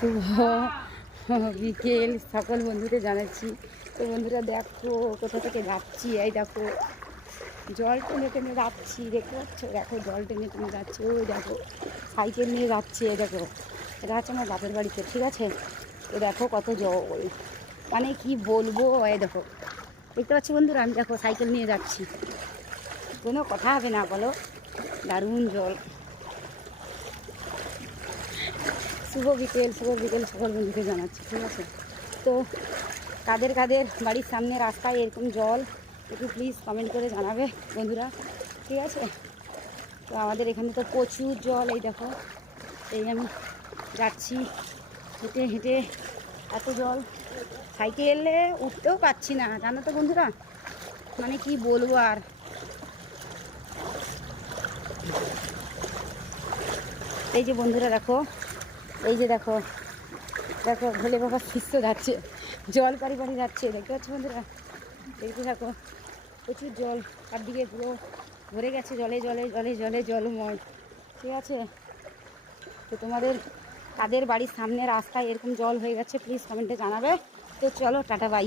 শুভ বিকেল সকল বন্ধুদের জানাচ্ছি। তো বন্ধুরা দেখো কোথা থেকে যাচ্ছি, এই দেখো জল টেনে টেনে যাচ্ছি, দেখতে পাচ্ছ? দেখো জল টেনে টেনে যাচ্ছি, ওই দেখো সাইকেল নিয়ে যাচ্ছি। এই দেখো এটা হচ্ছে আমার বাপের বাড়িতে, ঠিক আছে? তো দেখো কত জল, মানে কি বলবো। এই দেখো দেখতে পাচ্ছি বন্ধুরা, আমি দেখো সাইকেল নিয়ে যাচ্ছি, কোনো কথা হবে না বলো, দারুণ জল। শুভ বিকেল সকল বন্ধুকে জানাচ্ছি, ঠিক আছে? তো কাদের কাদের বাড়ির সামনে রাস্তায় এরকম জল একটু প্লিজ কমেন্ট করে জানাবে বন্ধুরা, ঠিক আছে? তো আমাদের এখানে তো প্রচুর জল। এই দেখো এই আমি যাচ্ছি হেঁটে হেঁটে, এত জল, সাইকেলে উঠতেও পারছি না, জানো তো বন্ধুরা, মানে কি বলবো আর। এই যে বন্ধুরা দেখো, এই যে দেখো দেখো ভোলে বাবার শিষ্য যাচ্ছে, জল পাড়ি পাড়ি যাচ্ছে, দেখতে পাচ্ছ বন্ধুরা? দেখতে থাকো, প্রচুর জল, চারদিকে পুরো ভরে গেছে জলে জলে জলে জলে জলময়, ঠিক আছে? তো তোমাদের কাদের বাড়ির সামনে রাস্তায় এরকম জল হয়ে গেছে প্লিজ কমেন্টে জানাবে। তো চলো টাটা বাই।